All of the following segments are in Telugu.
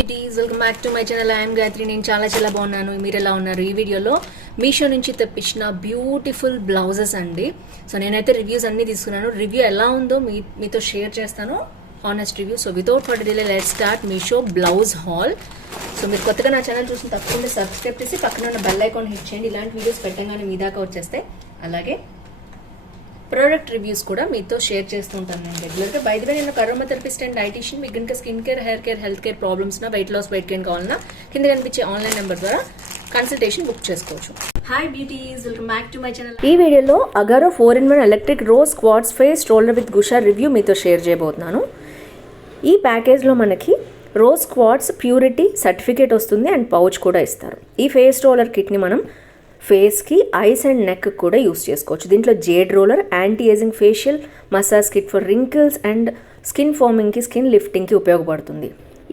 It's welcome back to my channel I'm Gayathri నేను చాలా చాలా బాగున్నాను. మీరు ఎలా ఉన్నారు? ఈ వీడియోలో మీషో నుంచి తెప్పించిన బ్యూటిఫుల్ బ్లౌజెస్ అండి. సో నేనైతే రివ్యూస్ అన్ని తీసుకున్నాను. రివ్యూ ఎలా ఉందో మీ మీతో షేర్ చేస్తాను. Honest review so without for delay let start Meesho blouse haul so మీరు కొత్తగా నా ఛానల్ చూసిన తప్పకుండా సబ్స్క్రైబ్ చేసి పక్కన ఉన్న బెల్ ఐకాన్ హిట్ చేయండి. ఇలాంటి వీడియోస్ పెట్టగానే మీ దాకా వచ్చేస్తాయి. అలాగే ప్రోడక్ట్ రివ్యూస్ కూడా మీతో షేర్ చేస్తుంటాను నేను రెగ్యులర్గా బై నేను కరోమా థెరపిస్ట్ అండ్ డైటీషియన్ మీకు కనుక skin care hair care health care ప్రాబ్లమ్స్నా weight loss weight gain కావాలన్నా కింద కనిపించే ఆన్లైన్ నెంబర్ ద్వారా కన్సల్టేషన్ బుక్ చేసుకోవచ్చు. Hi beauties welcome back to my channel ఈ వీడియోలో Agaro four in one electric rose quartz face roller with gua sha review మీతో షేర్ చేయబోతున్నాను. ఈ ప్యాకేజ్లో మనకి రోజ్ క్వాడ్స్ ప్యూరిటీ సర్టిఫికేట్ వస్తుంది అండ్ పౌచ్ కూడా ఇస్తారు. ఈ ఫేస్ రోలర్ కిట్ని మనం ఫేస్కి ఐస్ అండ్ నెక్ కూడా యూస్ చేసుకోవచ్చు. దీంట్లో jade roller anti ageing facial massage kit for wrinkles and skin ఫార్మింగ్కి skin లిఫ్టింగ్కి ఉపయోగపడుతుంది.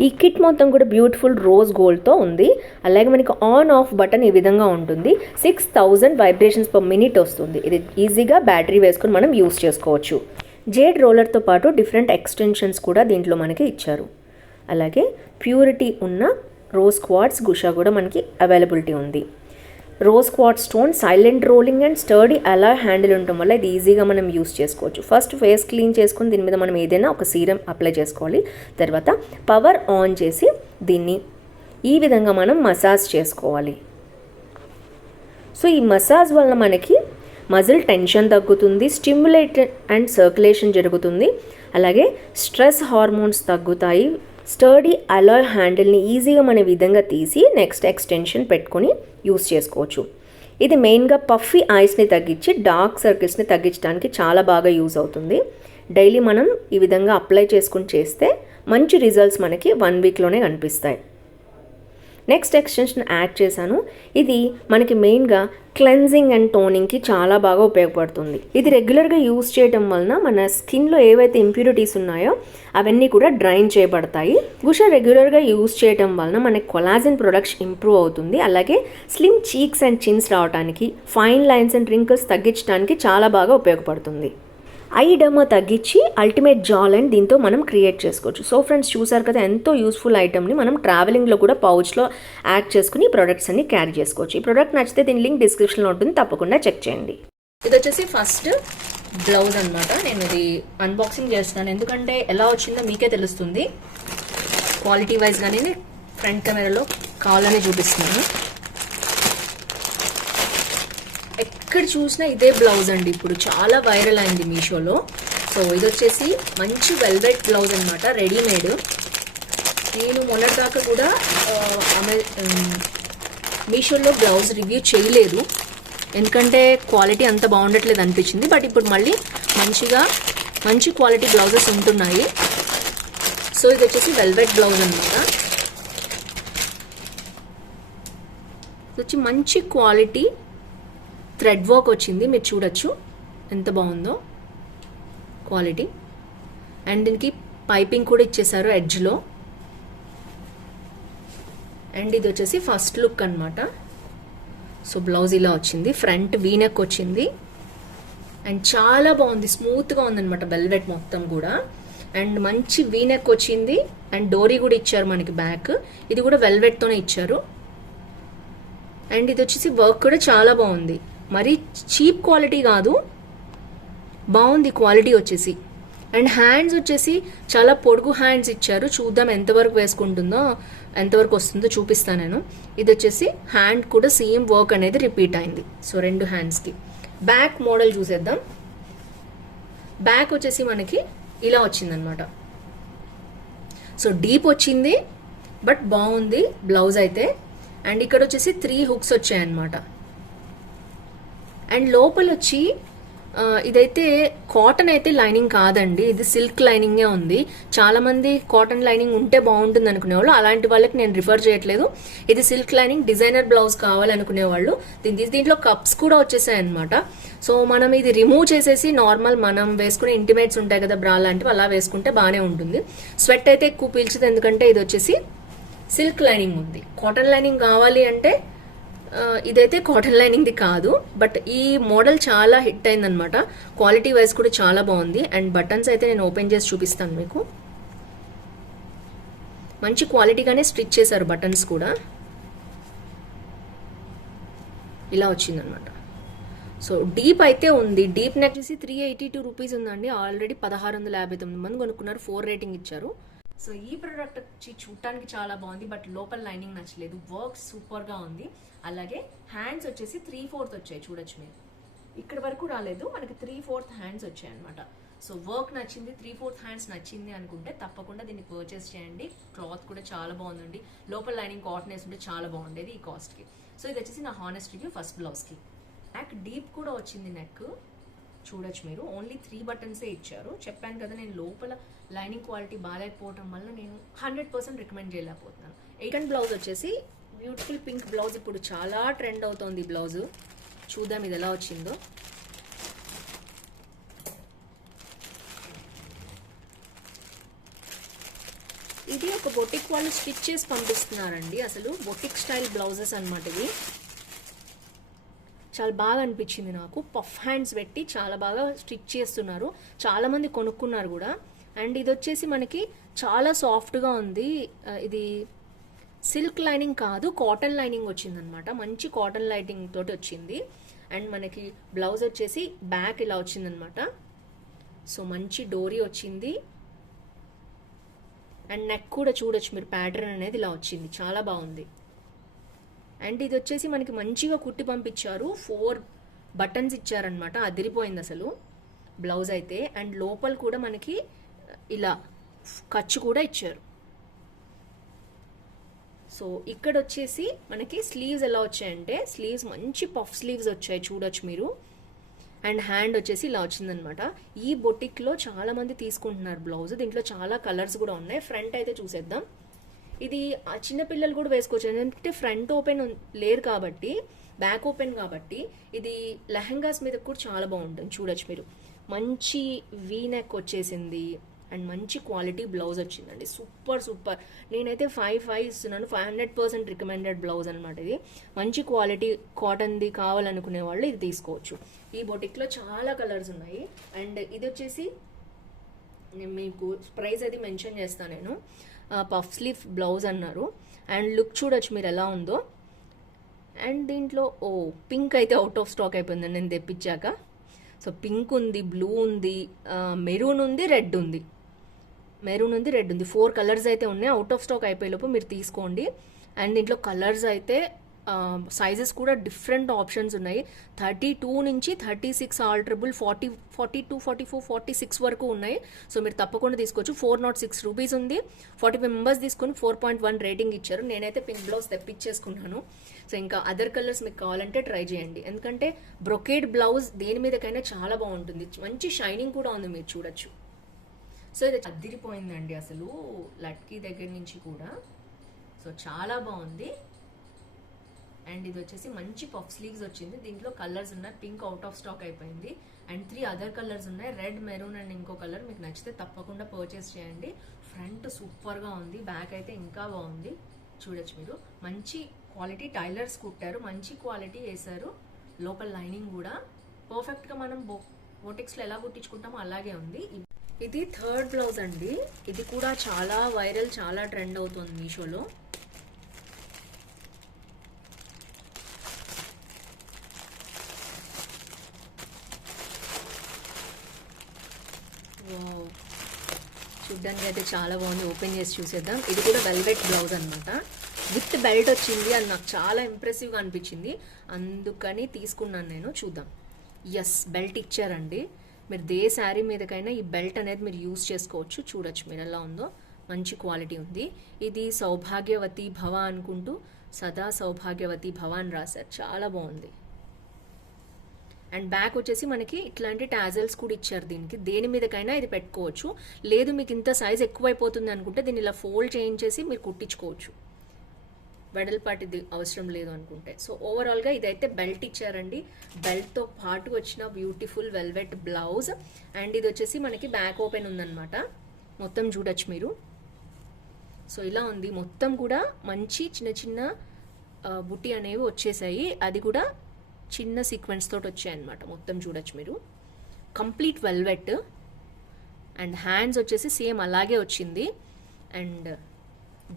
ఈ కిట్ మొత్తం కూడా బ్యూటిఫుల్ రోజ్ గోల్డ్తో ఉంది. అలాగే మనకి ఆన్ ఆఫ్ బటన్ ఈ విధంగా ఉంటుంది. Six thousand vibrations per minute వస్తుంది. ఇది ఈజీగా బ్యాటరీ వేసుకుని మనం యూస్ చేసుకోవచ్చు. జేడ్ రోలర్తో పాటు డిఫరెంట్ ఎక్స్టెన్షన్స్ కూడా దీంట్లో మనకి ఇచ్చారు. అలాగే ప్యూరిటీ ఉన్న రోజ్ క్వాడ్స్ గుషా కూడా మనకి అవైలబిలిటీ ఉంది. Rose quartz stone silent rolling and sturdy అలా హ్యాండిల్ ఉండటం వల్ల ఇది ఈజీగా మనం యూస్ చేసుకోవచ్చు. ఫస్ట్ ఫేస్ క్లీన్ చేసుకుని దీని మీద మనం ఏదైనా ఒక సీరం అప్లై చేసుకోవాలి. తర్వాత పవర్ ఆన్ చేసి దీన్ని ఈ విధంగా మనం మసాజ్ చేసుకోవాలి. సో ఈ మసాజ్ వల్ల మనకి మజిల్ టెన్షన్ తగ్గుతుంది స్టిమ్యులేట్ అండ్ సర్క్యులేషన్ జరుగుతుంది. అలాగే స్ట్రెస్ హార్మోన్స్ తగ్గుతాయి. స్టర్డీ అలాయ్ హ్యాండిల్ని ఈజీగా మన విధంగా తీసి నెక్స్ట్ ఎక్స్టెన్షన్ పెట్టుకొని యూస్ చేసుకోవచ్చు. ఇది మెయిన్గా పఫీ ఐస్ని తగ్గించి డార్క్ సర్కిల్స్ని తగ్గించడానికి చాలా బాగా యూజ్ అవుతుంది. డైలీ మనం ఈ విధంగా అప్లై చేసుకుని చేస్తే మంచి రిజల్ట్స్ మనకి వన్ వీక్లోనే కనిపిస్తాయి. నెక్స్ట్ ఎక్స్టెన్షన్ యాడ్ చేశాను. ఇది మనకి మెయిన్గా క్లెన్జింగ్ అండ్ టోనింగ్కి చాలా బాగా ఉపయోగపడుతుంది. ఇది రెగ్యులర్గా యూస్ చేయడం వలన మన స్కిన్లో ఏవైతే ఇంప్యూరిటీస్ ఉన్నాయో అవన్నీ కూడా డ్రైన్ చేయబడతాయి. గుష రెగ్యులర్గా యూస్ చేయడం వలన మనకి కొలాజిన్ ప్రొడక్ట్స్ ఇంప్రూవ్ అవుతుంది. అలాగే స్లిమ్ చీక్స్ అండ్ చిన్స్ రావడానికి ఫైన్ లైన్స్ అండ్ రింకిల్స్ తగ్గించడానికి చాలా బాగా ఉపయోగపడుతుంది. ఐ డెమో తగ్గించి అల్టిమేట్ జా లైన్ దీంతో మనం క్రియేట్ చేసుకోవచ్చు. సో ఫ్రెండ్స్ చూసారు కదా ఎంతో యూస్ఫుల్ ఐటమ్ని మనం ట్రావెలింగ్లో కూడా పౌచ్లో యాడ్ చేసుకుని ఈ ప్రొడక్ట్స్ అన్ని క్యారీ చేసుకోవచ్చు. ఈ ప్రొడక్ట్ నచ్చితే దీని లింక్ డిస్క్రిప్షన్లో ఉంటుంది. తప్పకుండా చెక్ చేయండి. ఇది వచ్చేసి ఫస్ట్ బ్లౌజ్ అనమాట నేను ఇది అన్బాక్సింగ్ చేస్తున్నాను. ఎందుకంటే ఎలా వచ్చిందో మీకే తెలుస్తుంది. క్వాలిటీ వైజ్ కానీ ఫ్రంట్ కెమెరాలో కావాలని చూపిస్తున్నాను. ఎక్కడ చూసినా ఇదే బ్లౌజ్ అండి. ఇప్పుడు చాలా వైరల్ అయింది మీషోలో. సో ఇది వచ్చేసి మంచి వెల్వెట్ బ్లౌజ్ అనమాట రెడీమేడ్ నేను మొన్నటిదాకా కూడా అమె మీషోలో బ్లౌజ్ రివ్యూ చేయలేదు. ఎందుకంటే క్వాలిటీ అంత బాగుండట్లేదు అనిపించింది. బట్ ఇప్పుడు మళ్ళీ మంచిగా మంచి క్వాలిటీ బ్లౌజెస్ ఉంటున్నాయి. సో ఇది వచ్చేసి వెల్వెట్ బ్లౌజ్ అనమాట ఇది వచ్చి మంచి క్వాలిటీ థ్రెడ్ వర్క్ వచ్చింది మీరు చూడొచ్చు. ఎంత బాగుందో క్వాలిటీ. అండ్ దీనికి పైపింగ్ కూడా ఇచ్చేసారు ఎడ్జ్లో. అండ్ ఇది వచ్చేసి ఫస్ట్ లుక్ అనమాట సో బ్లౌజ్ ఇలా వచ్చింది ఫ్రంట్ వీనెక్ వచ్చింది. అండ్ చాలా బాగుంది స్మూత్గా ఉందన్నమాట వెల్వెట్ మొత్తం కూడా. అండ్ మంచి వీనెక్ వచ్చింది అండ్ డోరీ కూడా ఇచ్చారు మనకి బ్యాక్. ఇది కూడా వెల్వెట్తోనే ఇచ్చారు. అండ్ ఇది వచ్చేసి వర్క్ కూడా చాలా బాగుంది. మరి చీప్ క్వాలిటీ కాదు బాగుంది క్వాలిటీ వచ్చేసి. అండ్ హ్యాండ్స్ వచ్చేసి చాలా పొడుగు హ్యాండ్స్ ఇచ్చారు. చూద్దాం ఎంతవరకు వేసుకుంటుందో ఎంతవరకు వస్తుందో చూపిస్తాను నేను. ఇది వచ్చేసి హ్యాండ్ కూడా సేమ్ వర్క్ అనేది రిపీట్ అయింది. సో రెండు హ్యాండ్స్కి. బ్యాక్ మోడల్ చూసేద్దాం. బ్యాక్ వచ్చేసి మనకి ఇలా వచ్చిందనమాట. సో డీప్ వచ్చింది బట్ బాగుంది బ్లౌజ్ అయితే. అండ్ ఇక్కడ వచ్చేసి త్రీ హుక్స్ వచ్చాయన్నమాట. అండ్ లోపల వచ్చి ఇదైతే కాటన్ అయితే లైనింగ్ కాదండి. ఇది సిల్క్ లైనింగే ఉంది. చాలామంది కాటన్ లైనింగ్ ఉంటే బాగుంటుంది అనుకునే వాళ్ళు అలాంటి వాళ్ళకి నేను రిఫర్ చేయట్లేదు. ఇది సిల్క్ లైనింగ్ డిజైనర్ బ్లౌజ్ కావాలనుకునే వాళ్ళు దీని దీంట్లో కప్స్ కూడా వచ్చేసాయి అనమాట సో మనం ఇది రిమూవ్ చేసేసి నార్మల్ మనం వేసుకునే ఇంటిమేట్స్ ఉంటాయి కదా బ్రా లాంటివి అలా వేసుకుంటే బాగానే ఉంటుంది. స్వెట్ అయితే ఎక్కువ పీల్చదు ఎందుకంటే ఇది వచ్చేసి సిల్క్ లైనింగ్ ఉంది. కాటన్ లైనింగ్ కావాలి అంటే ఇదైతే కాటన్ లైనింగ్ది కాదు బట్ ఈ మోడల్ చాలా హిట్ అయిందనమాట క్వాలిటీ వైజ్ కూడా చాలా బాగుంది. అండ్ బటన్స్ అయితే నేను ఓపెన్ చేసి చూపిస్తాను మీకు. మంచి క్వాలిటీగానే స్టిచ్ చేశారు బటన్స్ కూడా. ఇలా వచ్చిందనమాట సో డీప్ అయితే ఉంది. డీప్ నెక్ వచ్చేసి త్రీ ఎయిటీ టూ రూపీస్ ఉందండి. ఆల్రెడీ పదహారు వందల యాభై తొమ్మిది మంది కొనుక్కున్నారు. ఫోర్ రేటింగ్ ఇచ్చారు. సో ఈ ప్రోడక్ట్ వచ్చి చూడటానికి చాలా బాగుంది. బట్ లోపల లైనింగ్ నచ్చలేదు. వర్క్ సూపర్గా ఉంది. అలాగే హ్యాండ్స్ వచ్చేసి త్రీ ఫోర్త్ వచ్చాయి చూడొచ్చు మీరు. ఇక్కడ వరకు రాలేదు మనకి త్రీ ఫోర్త్ హ్యాండ్స్ వచ్చాయి అనమాట సో వర్క్ నచ్చింది త్రీ ఫోర్త్ హ్యాండ్స్ నచ్చింది అనుకుంటే తప్పకుండా దీన్ని పర్చేస్ చేయండి. క్లాత్ కూడా చాలా బాగుందండి. లోపల లైనింగ్ కాటన్ వేసుంటే చాలా బాగుండేది ఈ కాస్ట్కి సో ఇది వచ్చేసి నా హానెస్ట్ రివ్యూ ఫస్ట్ బ్లౌజ్కి నెక్ డీప్ కూడా వచ్చింది నెక్ చూడొచ్చు మీరు. ఓన్లీ త్రీ బటన్సే ఇచ్చారు. చెప్పాను కదా నేను లోపల లైనింగ్ క్వాలిటీ బాగాలేకపోవడం వల్ల నేను హండ్రెడ్ పర్సెంట్ రికమెండ్ చేయలేకపోతున్నాను. అండ్ బ్లౌజ్ వచ్చేసి బ్యూటిఫుల్ పింక్ బ్లౌజ్ ఇప్పుడు చాలా ట్రెండ్ అవుతోంది బ్లౌజ్. చూద్దాం ఇది ఎలా వచ్చిందో. ఇది ఒక బొటిక్ వాళ్ళు స్టిచ్ చేసి పంపిస్తున్నారండి. అసలు బొటిక్ స్టైల్ బ్లౌజెస్ అన్నమాట ఇవి. చాలా బాగా అనిపించింది నాకు. పఫ్ హ్యాండ్స్ పెట్టి చాలా బాగా స్టిచ్ చేస్తున్నారు. చాలామంది కొనుక్కున్నారు కూడా. అండ్ ఇది వచ్చేసి మనకి చాలా సాఫ్ట్గా ఉంది. ఇది సిల్క్ లైనింగ్ కాదు కాటన్ లైనింగ్ వచ్చిందనమాట. మంచి కాటన్ లైటింగ్ తోటి వచ్చింది. అండ్ మనకి బ్లౌజ్ వచ్చేసి బ్యాక్ ఇలా వచ్చిందనమాట. సో మంచి డోరీ వచ్చింది. అండ్ నెక్ కూడా చూడొచ్చు మీరు ప్యాటర్న్ అనేది ఇలా వచ్చింది. చాలా బాగుంది. అండ్ ఇది వచ్చేసి మనకి మంచిగా కుట్టి పంపించారు. ఫోర్ బటన్స్ ఇచ్చారనమాట. అదిరిపోయింది అసలు బ్లౌజ్ అయితే. అండ్ లోపల కూడా మనకి ఇలా ఖర్చు కూడా ఇచ్చారు. సో ఇక్కడ వచ్చేసి మనకి స్లీవ్స్ ఎలా వచ్చాయంటే స్లీవ్స్ మంచి పఫ్ స్లీవ్స్ వచ్చాయి చూడొచ్చు మీరు. అండ్ హ్యాండ్ వచ్చేసి ఇలా వచ్చిందనమాట. ఈ బొటిక్లో చాలా మంది తీసుకుంటున్నారు బ్లౌజ్ దీంట్లో చాలా కలర్స్ కూడా ఉన్నాయి. ఫ్రంట్ అయితే చూసేద్దాం. ఇది ఆ చిన్నపిల్లలు కూడా వేసుకోవచ్చు. ఎందుకంటే ఫ్రంట్ ఓపెన్ లేరు కాబట్టి బ్యాక్ ఓపెన్ కాబట్టి ఇది లెహంగాస్ మీద కూడా చాలా బాగుంటుంది. చూడొచ్చు మీరు. మంచి వీ నెక్ వచ్చేసింది. అండ్ మంచి క్వాలిటీ బ్లౌజ్ వచ్చిందండి. Super super. నేనైతే ఫైవ్ ఫైవ్ ఇస్తున్నాను. Five hundred percent recommended blouse అనమాట ఇది. మంచి క్వాలిటీ కాటన్ది కావాలనుకునే వాళ్ళు ఇది తీసుకోవచ్చు. ఈ బొటిక్లో చాలా కలర్స్ ఉన్నాయి. అండ్ ఇది వచ్చేసి నేను మీకు ప్రైస్ అది మెన్షన్ చేస్తాను నేను. పఫ్ స్లీవ్ బ్లౌజ్ అన్నారు. అండ్ లుక్ చూడొచ్చు మీరు ఎలా ఉందో. అండ్ దీంట్లో ఓ పింక్ అయితే అవుట్ ఆఫ్ స్టాక్ అయిపోయిందండి నేను తెప్పించాక. సో పింక్ ఉంది బ్లూ ఉంది మెరూన్ ఉంది రెడ్ ఉంది. మెరూన్ ఉంది రెడ్ ఉంది. ఫోర్ కలర్స్ అయితే ఉన్నాయి. అవుట్ ఆఫ్ స్టాక్ అయిపోయేలోపు మీరు తీసుకోండి. అండ్ దీంట్లో కలర్స్ అయితే సైజెస్ కూడా డిఫరెంట్ ఆప్షన్స్ ఉన్నాయి. థర్టీ టూ నుంచి thirty six alterable forty forty two forty four forty six వరకు ఉన్నాయి. సో మీరు తప్పకుండా తీసుకోవచ్చు. ఫోర్ నాట్ సిక్స్ రూపీస్ ఉంది. ఫార్టీ ఫైవ్ మెంబర్స్ తీసుకొని ఫోర్ పాయింట్ వన్ రేటింగ్ ఇచ్చారు. నేనైతే పింక్ బ్లౌజ్ తెప్పించేసుకున్నాను. సో ఇంకా అదర్ కలర్స్ మీకు కావాలంటే ట్రై చేయండి. ఎందుకంటే బ్రొకేడ్ బ్లౌజ్ దేని మీదకైనా చాలా బాగుంటుంది. మంచి షైనింగ్ కూడా ఉంది మీరు చూడొచ్చు. సో ఇది అద్దిరిపోయిందండి అసలు. లట్కీ దగ్గర నుంచి కూడా. సో చాలా బాగుంది. అండ్ ఇది వచ్చేసి మంచి పఫ్ స్లీవ్స్ వచ్చింది. దీంట్లో కలర్స్ ఉన్నాయి. పింక్ అవుట్ ఆఫ్ స్టాక్ అయిపోయింది. అండ్ త్రీ అదర్ కలర్స్ ఉన్నాయి. రెడ్ మెరూన్ అండ్ ఇంకో కలర్ మీకు నచ్చితే తప్పకుండా పర్చేస్ చేయండి. ఫ్రంట్ సూపర్గా ఉంది. బ్యాక్ అయితే ఇంకా బాగుంది. చూడొచ్చు మీరు. మంచి క్వాలిటీ టైలర్స్ కుట్టారు. మంచి క్వాలిటీ వేశారు. లోపల లైనింగ్ కూడా. పర్ఫెక్ట్గా మనం బో బోటిక్స్లో ఎలా కుట్టించుకుంటామో అలాగే ఉంది. ఇది థర్డ్ బ్లౌజ్ అండి. ఇది కూడా చాలా వైరల్ చాలా ట్రెండ్ అవుతుంది మీషోలో. వావ్. చూడ్డానికి అయితే చాలా బాగుంది. ఓపెన్ చేసి చూసేద్దాం. ఇది కూడా వెల్వెట్ బ్లౌజ్ అనమాట విత్ బెల్ట్ వచ్చింది అది నాకు చాలా ఇంప్రెసివ్గా అనిపించింది. అందుకని తీసుకున్నాను నేను. చూద్దాం. ఎస్ బెల్ట్ ఇచ్చారండి. మీరు దే శారీ మీదకైనా ఈ బెల్ట్ అనేది మీరు యూస్ చేసుకోవచ్చు. చూడొచ్చు మీరు ఎలా ఉందో. మంచి క్వాలిటీ ఉంది. ఇది సౌభాగ్యవతి భవ అనుకుంటూ సదా సౌభాగ్యవతి భవ అని రాశారు. చాలా బాగుంది. అండ్ బ్యాక్ వచ్చేసి మనకి ఇట్లాంటి టాజల్స్ కూడా ఇచ్చారు దీనికి. దేని మీదకైనా ఇది పెట్టుకోవచ్చు. లేదు మీకు ఇంత సైజ్ ఎక్కువైపోతుంది అనుకుంటే దీన్ని ఇలా ఫోల్డ్ చేయించేసి మీరు కుట్టించుకోవచ్చు. వెడల్పాటిది అవసరం లేదు అనుకుంటే. సో ఓవరాల్గా ఇదైతే బెల్ట్ ఇచ్చారండి. బెల్ట్తో పాటు వచ్చిన బ్యూటిఫుల్ వెల్వెట్ బ్లౌజ్. అండ్ ఇది వచ్చేసి మనకి బ్యాక్ ఓపెన్ ఉందన్నమాట. మొత్తం చూడొచ్చు మీరు. సో ఇలా ఉంది. మొత్తం కూడా మంచి చిన్న చిన్న బుట్టి అనేవి వచ్చేసాయి. అది కూడా చిన్న సీక్వెన్స్ తోటి వచ్చాయి అనమాట మొత్తం చూడొచ్చు మీరు. Complete velvet. అండ్ హ్యాండ్స్ వచ్చేసి సేమ్ అలాగే వచ్చింది. అండ్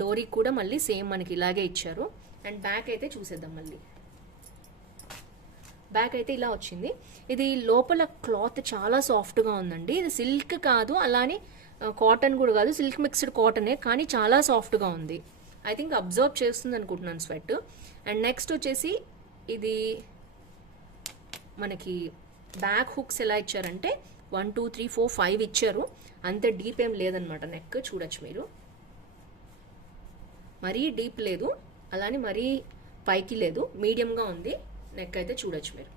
డోరీ కూడా మళ్ళీ సేమ్ మనకి ఇలాగే ఇచ్చారు. అండ్ బ్యాక్ అయితే చూసేద్దాం మళ్ళీ. బ్యాక్ అయితే ఇలా వచ్చింది. ఇది లోపల క్లాత్ చాలా సాఫ్ట్గా ఉందండి. ఇది సిల్క్ కాదు అలానే కాటన్ కూడా కాదు సిల్క్ మిక్స్డ్ కాటనే కానీ చాలా సాఫ్ట్గా ఉంది. ఐ థింక్ అబ్జర్వ్ చేస్తుంది అనుకుంటున్నాను స్వెట్. అండ్ నెక్స్ట్ వచ్చేసి ఇది మనకి బ్యాక్ హుక్స్ ఎలా ఇచ్చారంటే one two three four five ఇచ్చారు. అంత డీప్ ఏం లేదనమాట నెక్ చూడొచ్చు మీరు. మరీ డీప్ లేదు. అలానే మరీ పైకి లేదు. మీడియంగా ఉంది. నెక్ అయితే చూడొచ్చు మీరు.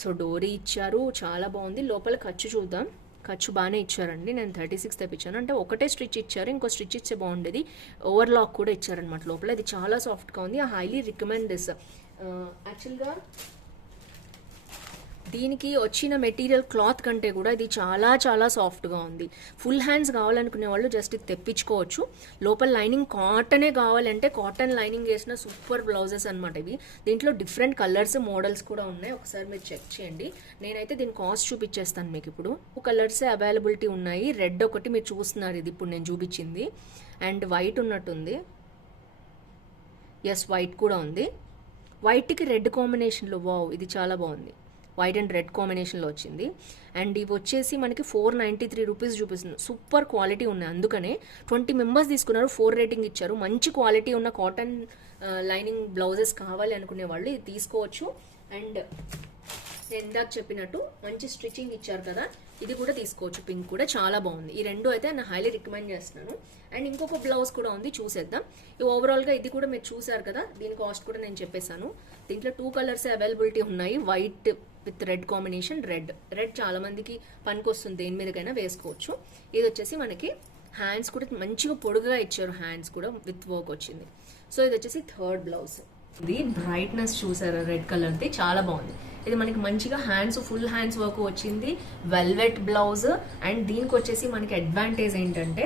సో డోరీ ఇచ్చారు. చాలా బాగుంది. లోపల ఖర్చు చూద్దాం. ఖర్చు బాగానే ఇచ్చారండి. నేను థర్టీ సిక్స్ తెప్పించాను. అంటే ఒకటే స్టిచ్ ఇచ్చారు. ఇంకో స్టిచ్ ఇచ్చే బాగుండేది. ఓవర్లాక్ కూడా ఇచ్చారనమాట లోపల. అది చాలా సాఫ్ట్గా ఉంది. ఐ హైలీ రికమెండ్ దిస్ యాక్చువల్గా దీనికి వచ్చిన మెటీరియల్ క్లాత్ కంటే కూడా ఇది చాలా చాలా సాఫ్ట్గా ఉంది. ఫుల్ హ్యాండ్స్ కావాలనుకునే వాళ్ళు జస్ట్ ఇది తెప్పించుకోవచ్చు. లోపల లైనింగ్ కాటనే కావాలంటే కాటన్ లైనింగ్ వేసిన సూపర్ బ్లౌజెస్ అనమాట ఇవి. దీంట్లో డిఫరెంట్ కలర్స్ మోడల్స్ కూడా ఉన్నాయి. ఒకసారి మీరు చెక్ చేయండి. నేనైతే దీని కాస్ట్ చూపించేస్తాను మీకు ఇప్పుడు. కలర్స్ అవైలబిలిటీ ఉన్నాయి. రెడ్ ఒకటి మీరు చూస్తున్నారు ఇది ఇప్పుడు నేను చూపించింది. అండ్ వైట్ ఉన్నట్టుంది. ఎస్ వైట్ కూడా ఉంది. వైట్కి రెడ్ కాంబినేషన్లో వావ్ ఇది చాలా బాగుంది. వైట్ అండ్ రెడ్ కాంబినేషన్లో వచ్చింది. అండ్ ఇవి వచ్చేసి మనకి ఫోర్ నైంటీ త్రీ రూపీస్ చూపిస్తుంది. సూపర్ క్వాలిటీ ఉన్నాయి. అందుకనే ట్వంటీ మెంబర్స్ తీసుకున్నారు ఫోర్ రేటింగ్ ఇచ్చారు. మంచి క్వాలిటీ ఉన్న కాటన్ లైనింగ్ బ్లౌజెస్ కావాలి అనుకునే వాళ్ళు ఇది తీసుకోవచ్చు. అండ్ నేను ఇందాక చెప్పినట్టు మంచి స్టిచ్చింగ్ ఇచ్చారు కదా ఇది కూడా తీసుకోవచ్చు. పింక్ కూడా చాలా బాగుంది. ఈ రెండు అయితే నేను హైలీ రికమెండ్ చేస్తున్నాను. అండ్ ఇంకొక బ్లౌజ్ కూడా ఉంది చూసేద్దాం. ఈ ఓవరాల్గా ఇది కూడా మీరు చూసారు కదా దీని కాస్ట్ కూడా నేను చెప్పేశాను. దీంట్లో టూ కలర్స్ అవైలబిలిటీ ఉన్నాయి. White with red combination red. Red చాలామందికి పనికి పనికొస్తుంది దేని మీదకైనా వేసుకోవచ్చు. ఇది వచ్చేసి మనకి హ్యాండ్స్ కూడా మంచిగా పొడుగుగా ఇచ్చారు హ్యాండ్స్ కూడా విత్ వర్క్ వచ్చింది. సో ఇది వచ్చేసి థర్డ్ బ్లౌజ్. ఇది బ్రైట్నెస్ చూసారు? రెడ్ కలర్ది చాలా బాగుంది. ఇది మనకి మంచిగా హ్యాండ్స్ ఫుల్ హ్యాండ్స్ వర్క్ వచ్చింది. Velvet blouse. అండ్ దీనికి వచ్చేసి మనకి అడ్వాంటేజ్ ఏంటంటే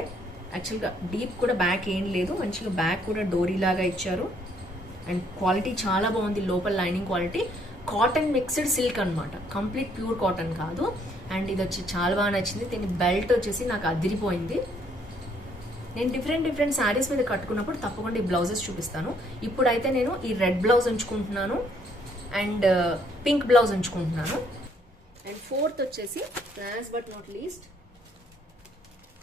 యాక్చువల్గా డీప్ కూడా బ్యాక్ ఏం లేదు. మంచిగా బ్యాక్ కూడా డోరీ లాగా ఇచ్చారు. అండ్ క్వాలిటీ చాలా బాగుంది. లోపల lining quality. Cotton mixed silk అనమాట కంప్లీట్ ప్యూర్ కాటన్ కాదు. అండ్ ఇది వచ్చి చాలా బాగా నచ్చింది. దీని బెల్ట్ వచ్చేసి నాకు అదిరిపోయింది. నేను డిఫరెంట్ డిఫరెంట్ శారీస్ మీద కట్టుకున్నప్పుడు తప్పకుండా ఈ బ్లౌజెస్ చూపిస్తాను. ఇప్పుడైతే నేను ఈ రెడ్ బ్లౌజ్ ఉంచుకుంటున్నాను. అండ్ పింక్ బ్లౌజ్ ఉంచుకుంటున్నాను. అండ్ ఫోర్త్ వచ్చేసి లాస్ట్ బట్ నాట్ లీస్ట్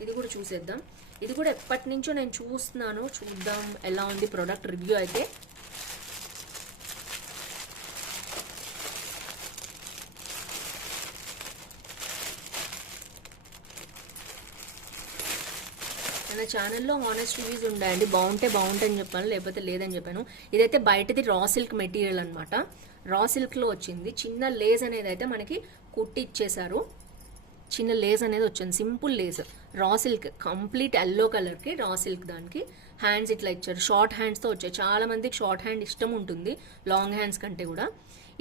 ఇది కూడా చూసేద్దాం. ఇది కూడా ఎప్పటి నుంచో నేను చూస్తున్నాను. చూద్దాం ఎలా ఉంది ప్రోడక్ట్ రివ్యూ అయితే. మన ఛానల్లో ఆనెస్ట్ రివ్యూస్ ఉన్నాయండి బాగుంటే బాగుంటాయి అని చెప్పాను లేకపోతే లేదని చెప్పాను. ఇదైతే బయటది రా సిల్క్ మెటీరియల్ అనమాట రా సిల్క్లో వచ్చింది. చిన్న లేస్ అనేది అయితే మనకి కుట్టి ఇచ్చేశారు. చిన్న లేస్ అనేది వచ్చింది. Simple lace raw silk complete yellow కలర్కి రా సిల్క్ దానికి హ్యాండ్స్ ఇట్లా ఇచ్చారు. షార్ట్ హ్యాండ్స్తో వచ్చాయి. చాలా మందికి షార్ట్ హ్యాండ్ ఇష్టం ఉంటుంది. లాంగ్ హ్యాండ్స్ కంటే కూడా.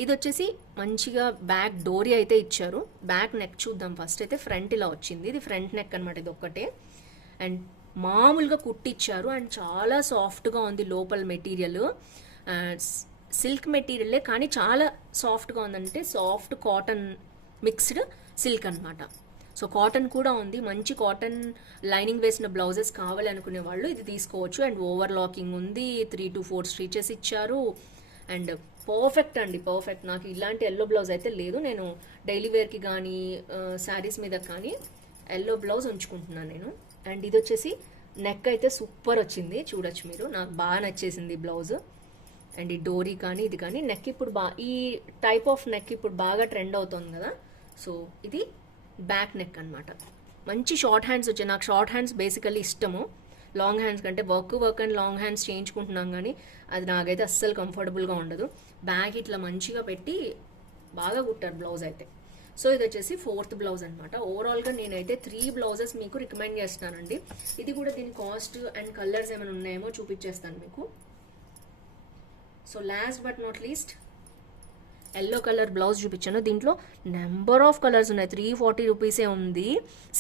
ఇది వచ్చేసి మంచిగా బ్యాక్ డోరీ అయితే ఇచ్చారు. బ్యాక్ నెక్ చూద్దాం. ఫస్ట్ అయితే ఫ్రంట్ ఇలా వచ్చింది. ఇది ఫ్రంట్ నెక్ అనమాట ఇది ఒక్కటే. అండ్ మామూలుగా కుట్టిచ్చారు అండ్ చాలా సాఫ్ట్గా ఉంది లోపల మెటీరియల్. సిల్క్ మెటీరియలే కానీ చాలా సాఫ్ట్గా ఉందంటే సాఫ్ట్ కాటన్ మిక్స్డ్ సిల్క్ అనమాట సో కాటన్ కూడా ఉంది. మంచి కాటన్ లైనింగ్ వేసిన బ్లౌజెస్ కావాలనుకునే వాళ్ళు ఇది తీసుకోవచ్చు. అండ్ ఓవర్ లాకింగ్ ఉంది. త్రీ టు ఫోర్ స్టిచెస్ ఇచ్చారు. అండ్ పర్ఫెక్ట్ అండి పర్ఫెక్ట్. నాకు ఇలాంటి ఎల్లో బ్లౌజ్ అయితే లేదు. నేను డైలీ వేర్కి కానీ శారీస్ మీద కానీ ఎల్లో బ్లౌజ్ ఉంచుకుంటున్నాను నేను. అండ్ ఇది వచ్చేసి నెక్ అయితే సూపర్ వచ్చింది. చూడొచ్చు మీరు. నాకు బాగా నచ్చేసింది బ్లౌజ్ అండ్ ఈ డోరీ కానీ ఇది కానీ నెక్ ఇప్పుడు బా ఈ టైప్ ఆఫ్ నెక్ ఇప్పుడు బాగా ట్రెండ్ అవుతుంది కదా. సో ఇది బ్యాక్ నెక్ అన్నమాట. మంచి షార్ట్ హ్యాండ్స్ వచ్చాయి. నాకు షార్ట్ హ్యాండ్స్ బేసికల్లీ ఇష్టము. లాంగ్ హ్యాండ్స్ కంటే work work and long hands చేయించుకుంటున్నాం కానీ అది నాకైతే అస్సలు కంఫర్టబుల్గా ఉండదు. బ్యాగ్ ఇట్లా మంచిగా పెట్టి బాగా కుట్టారు బ్లౌజ్ అయితే. సో ఇది వచ్చేసి ఫోర్త్ బ్లౌజ్ అనమాట ఓవరాల్గా నేనైతే త్రీ బ్లౌజెస్ మీకు రికమెండ్ చేస్తానండి ఇది కూడా దీని కాస్ట్ అండ్ కలర్స్ ఏమైనా ఉన్నాయేమో చూపించేస్తాను మీకు. So last but not least yellow colour blouse చూపించాను. దీంట్లో నెంబర్ ఆఫ్ కలర్స్ ఉన్నాయి. త్రీ ఫార్టీ రూపీసే ఉంది.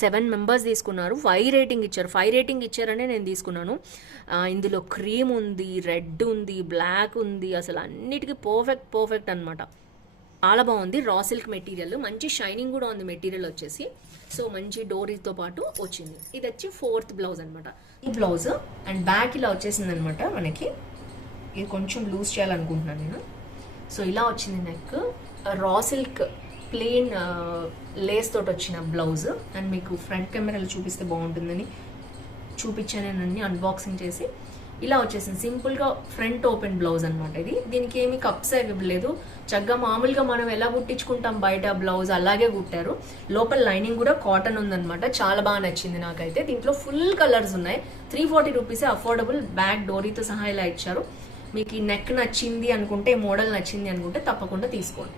సెవెన్ మెంబర్స్ తీసుకున్నారు. ఫైవ్ రేటింగ్ ఇచ్చారు. ఫైవ్ రేటింగ్ ఇచ్చారనే నేను తీసుకున్నాను. ఇందులో క్రీమ్ ఉంది రెడ్ ఉంది బ్లాక్ ఉంది. అసలు అన్నిటికీ పర్ఫెక్ట్ పర్ఫెక్ట్ అనమాట చాలా బాగుంది. Raw silk material. మంచి షైనింగ్ కూడా ఉంది మెటీరియల్ వచ్చేసి. సో మంచి డోరీతో పాటు వచ్చింది. ఇది వచ్చి ఫోర్త్ బ్లౌజ్ అనమాట ఈ బ్లౌజ్ అండ్ బ్యాక్ ఇలా వచ్చేసింది అనమాట మనకి. ఇది కొంచెం లూజ్ చేయాలనుకుంటున్నాను నేను. సో ఇలా వచ్చింది neck raw silk plain Lay's తోటి వచ్చిన బ్లౌజ్. అండ్ మీకు ఫ్రంట్ కెమెరాలో చూపిస్తే బాగుంటుందని చూపించాను నేను అన్ని అన్బాక్సింగ్ చేసి. ఇలా వచ్చేసింది. సింపుల్గా ఫ్రంట్ ఓపెన్ బ్లౌజ్ అనమాట ఇది. దీనికి ఏమి కప్స్ ఇవ్వలేదు చక్కగా మామూలుగా మనం ఎలా కుట్టించుకుంటాం బయట బ్లౌజ్ అలాగే కుట్టారు. లోపల లైనింగ్ కూడా కాటన్ ఉందనమాట చాలా బాగా నచ్చింది నాకైతే. దీంట్లో ఫుల్ కలర్స్ ఉన్నాయి. Three forty rupees affordable back డోరీతో సహా ఇలా ఇచ్చారు. మీకు ఈ నెక్ నచ్చింది అనుకుంటే మోడల్ నచ్చింది అనుకుంటే తప్పకుండా తీసుకోండి.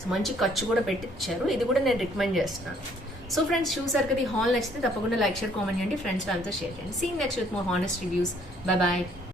సో మంచి ఖర్చు కూడా పెట్టి ఇచ్చారు ఇది కూడా నేను రికమెండ్ చేస్తున్నాను. సో ఫ్రెండ్స్ చూసారు కదా ఈ హాల్ నచ్చితే తప్పకుండా లైక్ షేర్ కామెంట్ చేయండి. ఫ్రెండ్స్ వాళ్ళతో షేర్ చేయండి. Seen next with more honest reviews bye bye